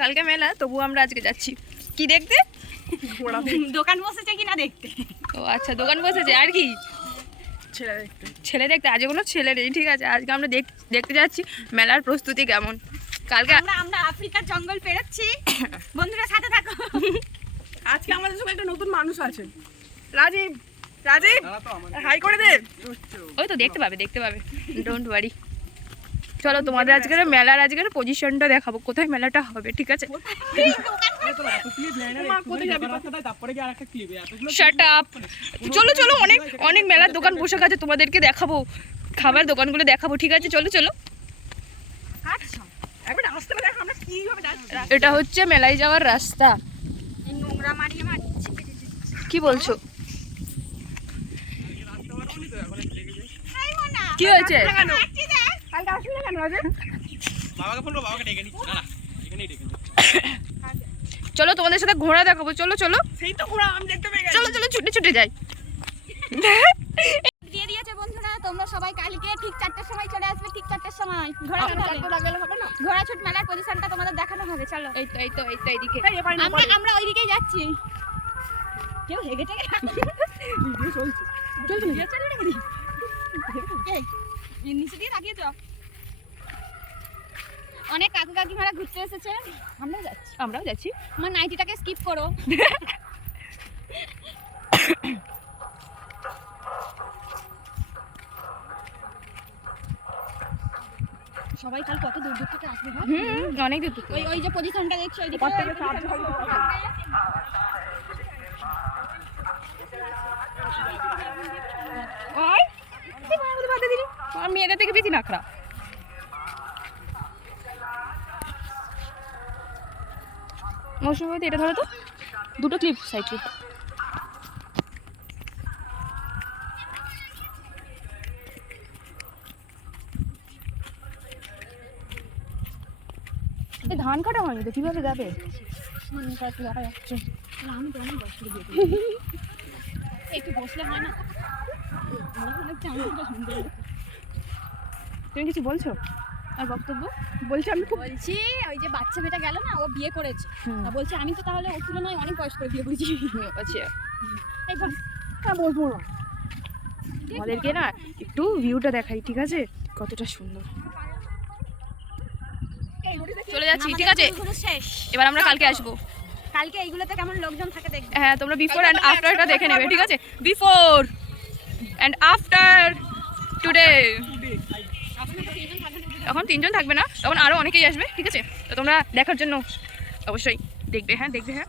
কালকে মেলা তবু আমরা আজকে যাচ্ছি। কি দেখতে? দোকান বসেছে কিনা দেখতে। ও আচ্ছা দোকান বসেছে। আর কি? ছেলে দেখতে। ছেলে দেখতে? আজকে কোনো ছেলে নেই ঠিক আছে। আজকে আমরা দেখ দেখতে যাচ্ছি মেলার প্রস্তুতি কেমন? কালকে আমরা আমরা আফ্রিকার জঙ্গল পেরোচ্ছি। বন্ধুরা সাথে থাকো। আজকে আমাদের সঙ্গে একটা নতুন মানুষ আছে। রাজীব রাজীব হাই করে দে। ওই তো দেখতে পাবে দেখতে পাবে। ডোন্ট ওয়ারি চলো তোমাদের আজকের মেলার আজকের পজিশনটা দেখাবো। কোথায় মেলাটা হবে ঠিক আছে? চলো চলো অনেক অনেক মেলার দোকান বসে গেছে তোমাদেরকে দেখাবো। খাবার দোকানগুলো দেখাবো ঠিক আছে? চলো চলো। এটা হচ্ছে মেলায় যাওয়ার রাস্তা। কি বলছো? কি হয়েছে? চলো তোমাদের সাথে ঘোড়া দেখাবো চলো চলো। সেই তো ঘোড়া আমি দেখতে পেয়ে চলো চলো ছুটে ছুটে যাই। দিয়ে দিয়েছে বন্ধুরা তোমরা সবাই কালকে ঠিক চারটের সময় চলে আসবে ঠিক চারটের সময়। ঘোড়া ছুট হবে। চারটে না? ঘোড়া ছুট মেলার পজিশনটা তোমাদের দেখানো হবে চলো। এই তো এই তো এই তো এইদিকে। না আমরা আমরা ওইদিকেই যাচ্ছি। কেউ হেগে টেগে ভিডিও চলছে। চলছে নাকি? নিচে দিয়ে তাকিয়ে যাও অনেক কাকু কাকিমারা ঘুরতে এসেছে আমরাও যাচ্ছি আমরাও যাচ্ছি আমার নাইটিটাকে স্কিপ করো সবাই কাল কত দূর দূর থেকে আসবে ভাব? হুম অনেক দূর থেকে। ওই ওই যে পজিশনটা দেখছ ওই দিকে? ওই মেয়েদের থেকে বেশি নাখরা মৌসুমি বলতে এটা ধরো তো। দুটো ক্লিপ সাইড ক্লিপ ধান কাটা হয়নি তো কীভাবে যাবে? দেখা যাচ্ছে আমি তো অনেক বসে একটু বসলে হয় না। তুমি কিছু বলছো? আর বক্তব্য? বলছি আমি খুব বলছি ওই যে বাচ্চা মেয়েটা গেল না ও বিয়ে করেছে। তা বলছি আমি তো তাহলে ওর তুলনায় অনেক বয়স করে বিয়ে করেছি। আচ্ছা। এই হ্যাঁ বলব না। আমাদেরকে না একটু ভিউটা দেখাই ঠিক আছে? কতটা সুন্দর। চলে যাচ্ছি ঠিক আছে? এবার আমরা কালকে আসব। কালকে এইগুলোতে কেমন লোকজন থাকে দেখবে। হ্যাঁ তোমরা বিফোর অ্যান্ড আফটারটা দেখে নেবে ঠিক আছে? বিফোর অ্যান্ড আফটার টুডে তখন তিনজন থাকবে না, তখন আরও অনেকেই আসবে, ঠিক আছে? তো তোমরা দেখার জন্য অবশ্যই দেখবে হ্যাঁ দেখবে হ্যাঁ।